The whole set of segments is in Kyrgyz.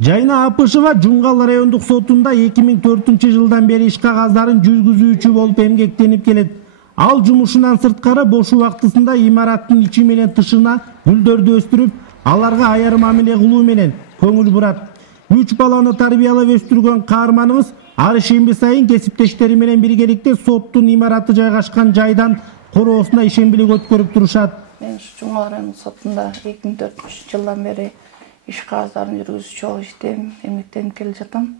Жайна Апышева Жумгал райондук сотунда 2004-жылдан бери иш кагаздарын жүргүзүүчү болуп эмгектенип келет. Ал жумушунан сырткары бош убактысында имараттын ичи менен тышына гүлдөрдү өстүрүп, аларга аяр мамиле кылуу менен көңүл бурат. 3 баланы тарбиялап өстүргөн каарманыбыз ар шемби сайын кесиптештери менен биргеликте соттун имараты жайгашкан жайдан короосуна ишембилик өткөрүп турушат. Мен Жумгал райондук сотунда 2004-жылдан бери иш кагаздарын жүргүзүүчү болуп иштейм, эмгектенип келе жатам.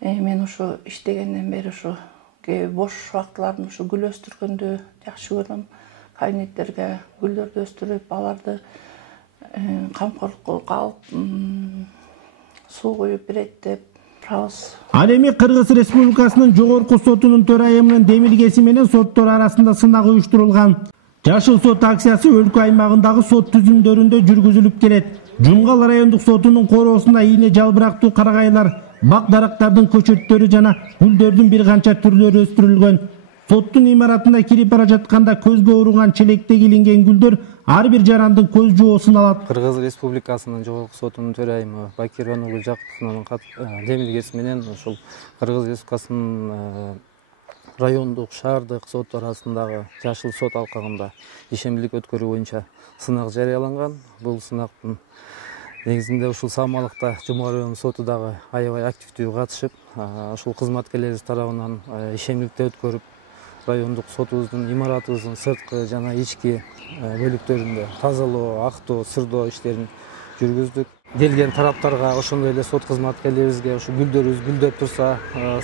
Мен ушу иштегенден бери ушу бош убактыларымда ушу гүл өстүргөндү жакшы көрөм. Кабинеттерге гүлдөрдү өстүрүп, аларды камкорлукка алып, суу куюп иреттеп турабыз. Ал эми Кыргыз Республикасынын жогорку сотунун төрайымынын демилгеси менен соттор арасында сынак уюштурулган. Жашыл сот акциясы өлкө аймагындагы сот түзүмдөрүндө жүргүзүлүп келет. Жумгал райондук сотунун короосуна ийне жалбырактуу карагайлар, бак дарактардын көчөттөрү жана гүлдөрдүн бир канча түрлөрү өстүрүлгөн. Соттун имаратына кирип бара жатканда көзгө уруган челекте килинген гүлдөр ар бир жарандын көз жоосун алат. Кыргыз Республикасынын жогорку сотунун төрайымы Бакирхан уулу Жакуповдун демилгеси менен ушул Кыргыз Республикасынын райондук, шаардык сот арасындагы жашыл сот алкагында ишембилик өткөрүү боюнча сынак жарыяланган. Бул сынактын негизинде ушул Самалыкта Жумгал райондук соту дагы аябай активдүү катышып, ушул кызматкерлерибиз тарабынан ишембиликти өткөрүп, райондук сотубуздун имаратыбыздын сырткы жана ички бөлүктөрүндө тазалоо, актоо, сырдоо иштерин жүргүздүк. Келген тараптарга ошондой эле сот кызматкерлерибизге ушу гүлдөрүбүз гүлдөп турса,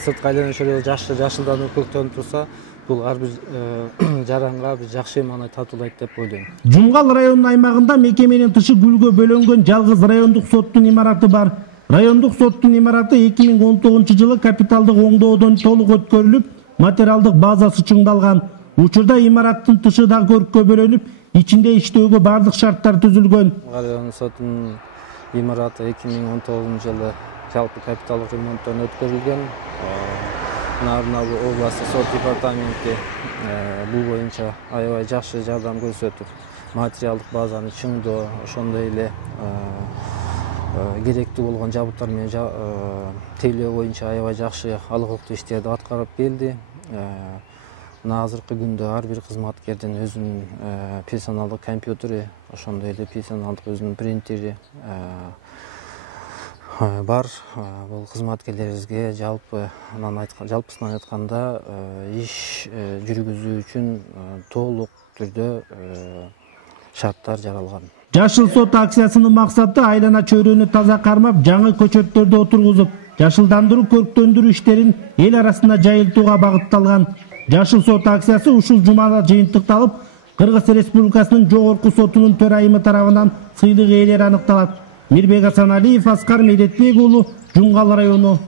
сырткы айланышылары жашылданып көктөнүп турса, бул ар бир жаранга бир жакшы маанай татуулайт деп ойлойм. Жумгал районунун аймагында мекеменин тышы гүлгө бөлөнгөн жалгыз райондук соттун имараты бар. Райондук соттун имараты 2019-жылы капиталдык оңдоодон толук өткөрүлүп, материалдык базасы чыңдалган. Учурда имараттын тышы да көрккө бөлөнүп, ичинде иштөөгө бардык шарттар түзүлгөн. Райондук соттун имараты 2019-жылы жалпы капиталдык ремонттон өткөрүлгөн. Нарыналы областык сот департаменти бул боюнча аябай жакшы жардам көрсөтүп, материалдык базаны чыңдоо, ошондой эле керектүү болгон жабдыктар менен тейлөө боюнча аябай жакшы алгылыктуу иштерди аткарып келди. Азыркы күндө ар бир кызматкердин өзүнүн персоналдык компьютери, ошондой эле персоналдык өзүнүн принтери бар. Бул кызматкерлерибизге жалпысынан айтканда иш жүргүзүү үчүн толук түрдө шарттар жаралган. Жашыл сот акциясынын максаты айлана чөйрөнү таза кармап, жаңы көчөттөрдү отургузуп, жашылдандыруу, көрктөндүрүү иштерин эл арасында жайылтууга багытталган. Жашыл сот акциясы ушул жумада жыйынтыкталып, Кыргыз Республикасынын жогорку сотунун төрайымы тарабынан сыйлык ээлери аныкталат. Мирбек Асаналиев, Аскар Медетбек уулу, Жумгал району.